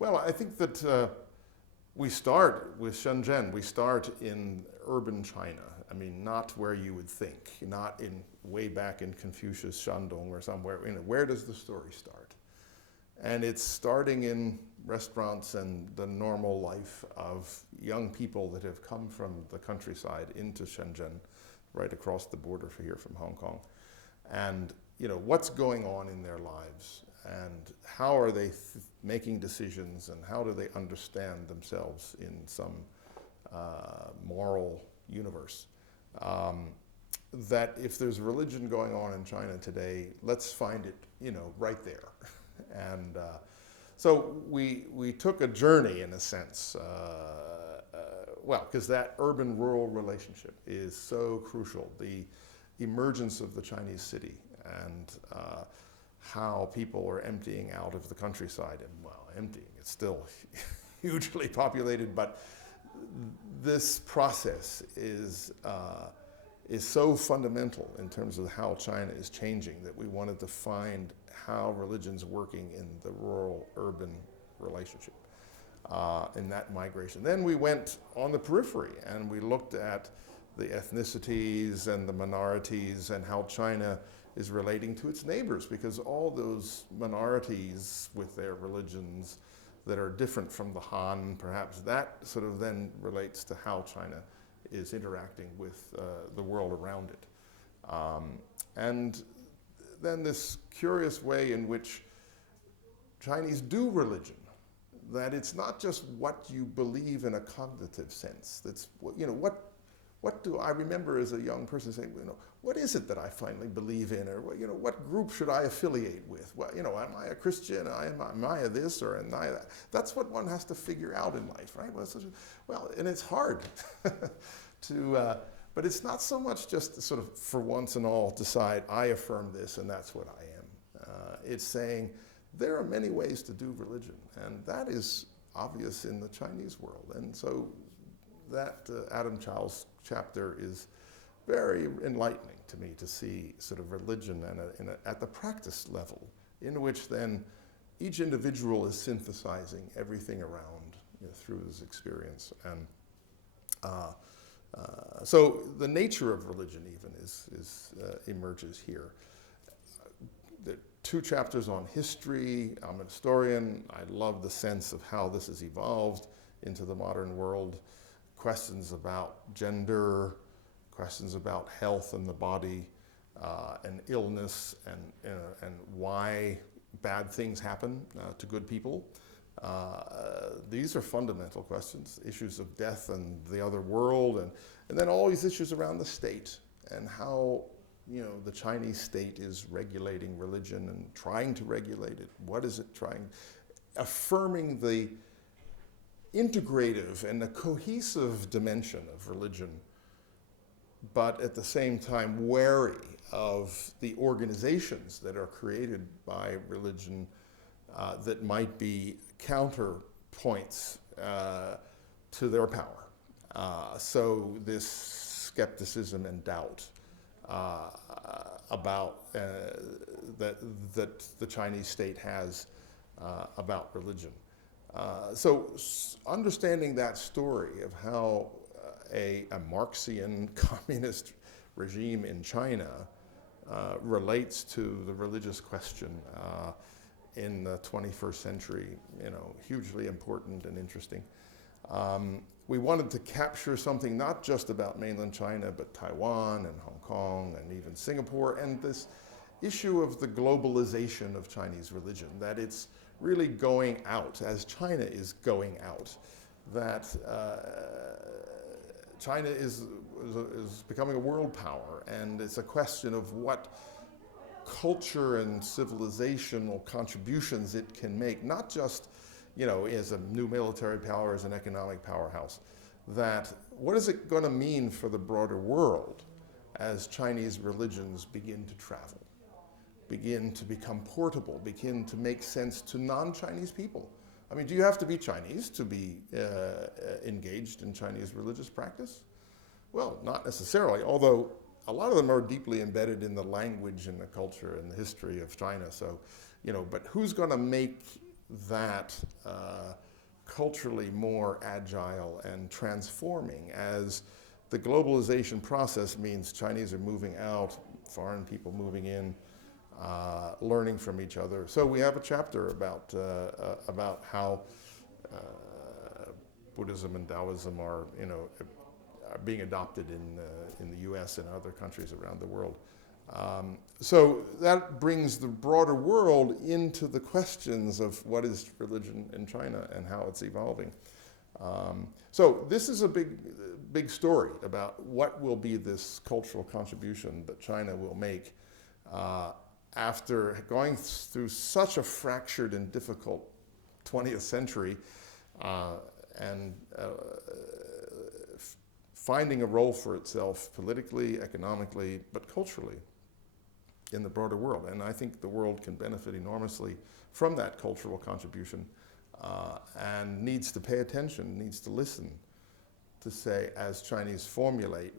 Well, I think that we start with Shenzhen. We start in urban China. I mean, not where you would think, not in way back in Confucius, Shandong, or somewhere. Where does the story start? And it's starting in restaurants and the normal life of young people that have come from the countryside into Shenzhen, right across the border here from Hong Kong. And what's going on in their lives, and how are they making decisions, and how do they understand themselves in some moral universe. That if there's religion going on in China today, let's find it, right there. And so we took a journey in a sense, because that urban-rural relationship is so crucial. The emergence of the Chinese city and how people are emptying out of the countryside, and emptying, it's still hugely populated, but this process is so fundamental in terms of how China is changing that we wanted to find how religion's working in the rural-urban relationship in that migration. Then we went on the periphery and we looked at the ethnicities and the minorities and how China is relating to its neighbors, because all those minorities with their religions that are different from the Han, perhaps that sort of then relates to how China is interacting with the world around it. And then this curious way in which Chinese do religion, that it's not just what you believe in a cognitive sense. That's what do I remember as a young person saying, what is it that I finally believe in, or what group should I affiliate with? Well, am I a Christian? Am I a this or am I that? That's what one has to figure out in life, right? Well, and it's hard but it's not so much just sort of for once and all decide I affirm this and that's what I am. It's saying there are many ways to do religion, and that is obvious in the Chinese world. And so that Adam Chow's chapter is very enlightening to me to see sort of religion at the practice level, in which then each individual is synthesizing everything around through his experience. And so the nature of religion even emerges here. There are 2 chapters on history. I'm a historian. I love the sense of how this has evolved into the modern world. Questions about gender, questions about health and the body, and illness, and why bad things happen to good people. These are fundamental questions, issues of death and the other world, and then all these issues around the state and how the Chinese state is regulating religion and trying to regulate it. What is it trying? Affirming the integrative and the cohesive dimension of religion, but at the same time wary of the organizations that are created by religion that might be counterpoints to their power. So this skepticism and doubt about that the Chinese state has about religion. So understanding that story of how a Marxian communist regime in China relates to the religious question in the 21st century, hugely important and interesting. We wanted to capture something not just about mainland China, but Taiwan and Hong Kong and even Singapore, and this issue of the globalization of Chinese religion, that it's really going out as China is going out, that China is becoming a world power, and it's a question of what culture and civilizational contributions it can make, not just as a new military power, as an economic powerhouse, that what is it going to mean for the broader world as Chinese religions begin to travel, begin to become portable, begin to make sense to non-Chinese people? I mean, do you have to be Chinese to be engaged in Chinese religious practice? Well, not necessarily, although a lot of them are deeply embedded in the language and the culture and the history of China. So, but who's going to make that culturally more agile and transforming, as the globalization process means Chinese are moving out, foreign people moving in, learning from each other. So we have a chapter about how Buddhism and Taoism are being adopted in the U.S. and other countries around the world. So that brings the broader world into the questions of what is religion in China and how it's evolving. So this is a big story about what will be this cultural contribution that China will make after going through such a fractured and difficult 20th century and finding a role for itself politically, economically, but culturally in the broader world. And I think the world can benefit enormously from that cultural contribution and needs to pay attention, needs to listen to say, as Chinese formulate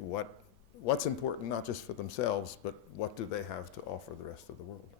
what's important not just for themselves, but what do they have to offer the rest of the world.